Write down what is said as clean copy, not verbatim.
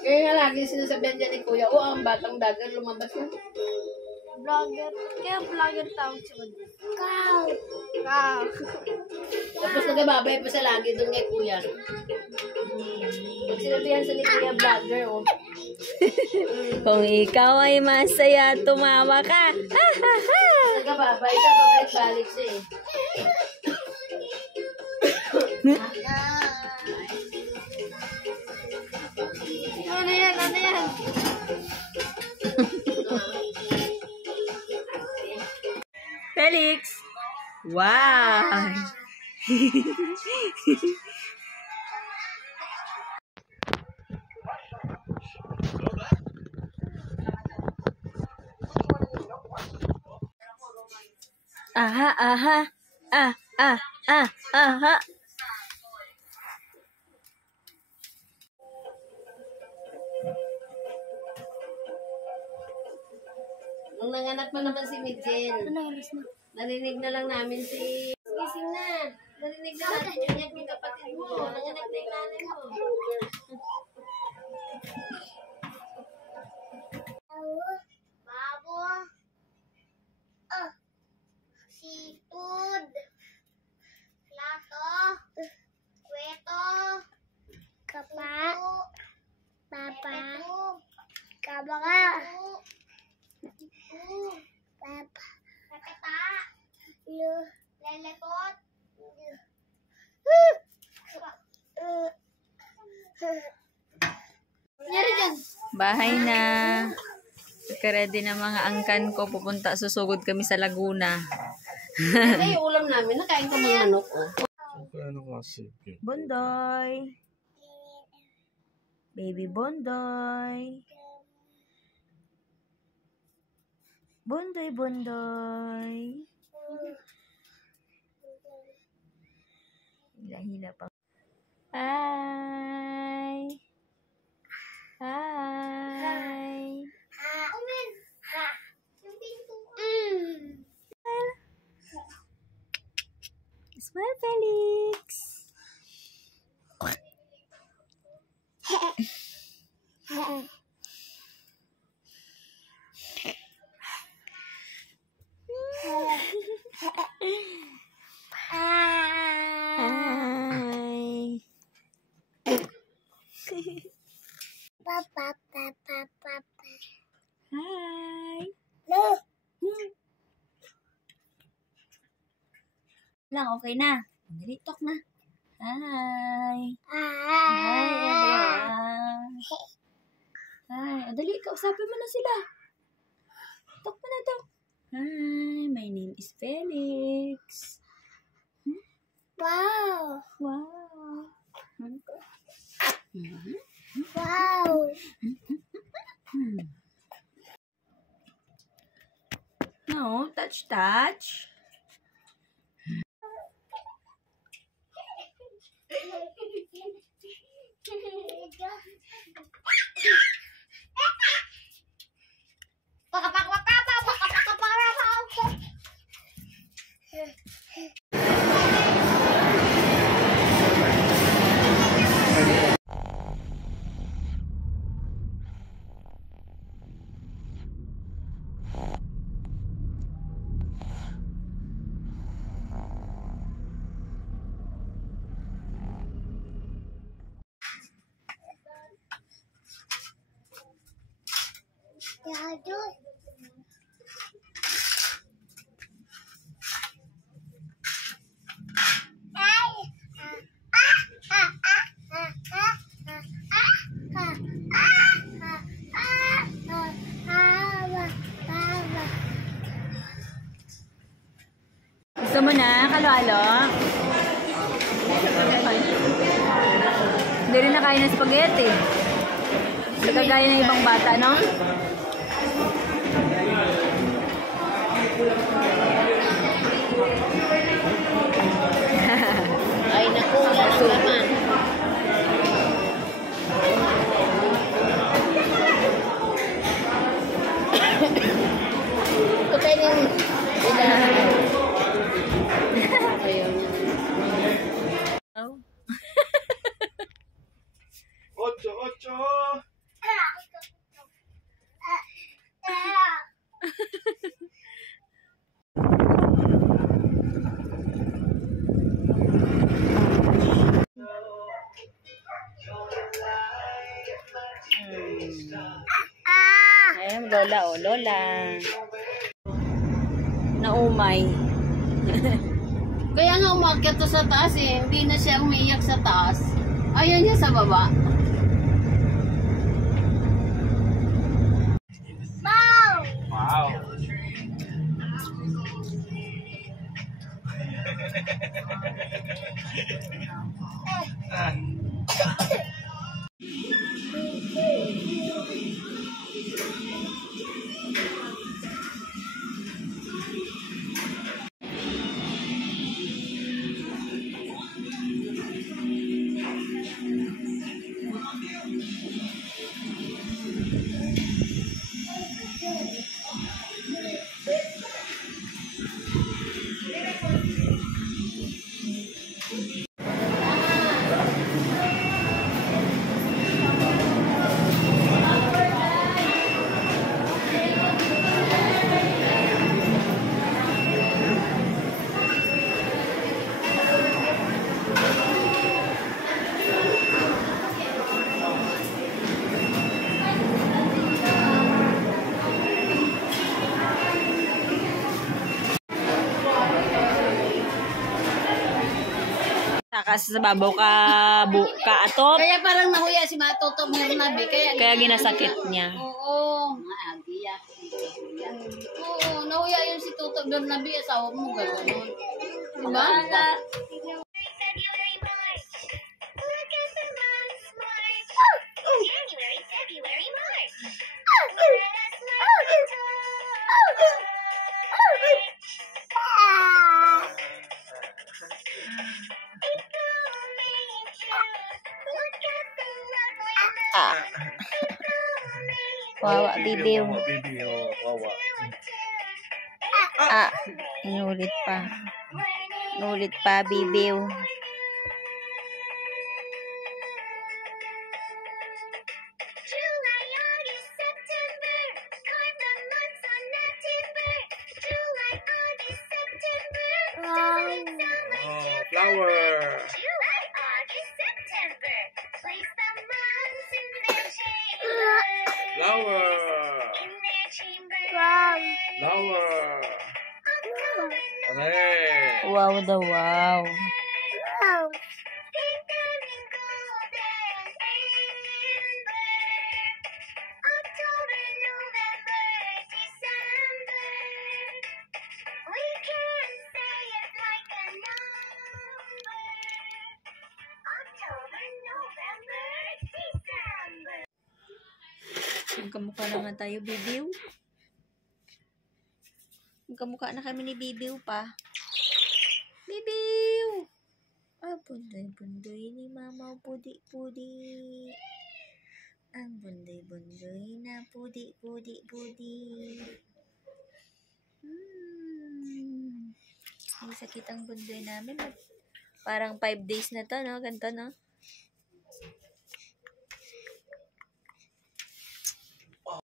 Kaya nga lagi sinasabihan dyan ni Kuya, ang batang vlogger lumabas na. Vlogger. Kaya vlogger tawag siya. Cow. Cow. Tapos nagababay pa sa lagi doon kay Kuya. Pag sinabihan sa ni Kuya vlogger, oh. Kung ikaw ay masaya, tumawa ka. Ha, ha, ha. Nagababay siya, babalik-balik siya eh. Ano yan? Ano yan? Felix! Wow! Aha, aha. Aha. Nung nanganak pa naman si Midjen, narinig na lang namin si... Gising na. Narinig na natin yung kapatid mo. Nanganak na yung nanay mo. Babo. Seafood. Plato. Kweto. Kapa. Papa. Kabaka. Papa. Kakata. Leletot. Nyari dyan. Bahay na. Pagka-ready na mga angkan ko, pupunta, susugod kami sa Laguna. Ay, ulam namin. Nakain ka mga manok, oh. Bondoy. Baby Bondoy. Bondoy. Hila-hila pa. Hi. Hi. Umin. Yung pinto. Smile, Felix. Hi. Papa. Hi. No. Lang, okay na. Dali, talk na. Hi. Ah. everyone. Hi. Dali, kausapin mo na sila. Talk mo na daw. Hi, my name is Felix. Wow. Wow. Wow. No, touch. Gusto mo na, Kalalo? Hindi rin nakain ng spaghetti. Nagkagaya ng ibang bata, no? Ay, naku, wala ng laman. Kutay yung ayun. Oh. 8. Ayan, Lola, oh, Lola. Naumay. Kaya nga umakyat to sa taas eh. Hindi na siya umiiyak sa taas. Ayaw niya sa baba. Wow. Takas sa babaw ka atop. Kaya parang nahuya si Matoto Bernabe. Kaya ginasakit niya. Oo. Oo, nahuya yun si Toto Bernabe. Asawa mo gano'n. Diba? Wawa, bibiw. Wawa. Inulit pa. Inulit pa, bibiw. Oh, flower. Flower. Flower. Okay. Wow daw, wow. Magkamukha na nga tayo, bibiw. Magkamukha na kami ni bibiw pa. Bibiw! Bundoy-bundoy ni Mama, pudi-pudi. Ang bundoy-bundoy na pudi-pudi-pudi. May sakit ang bundoy namin. Parang 5 days na to, no? Ganito, no?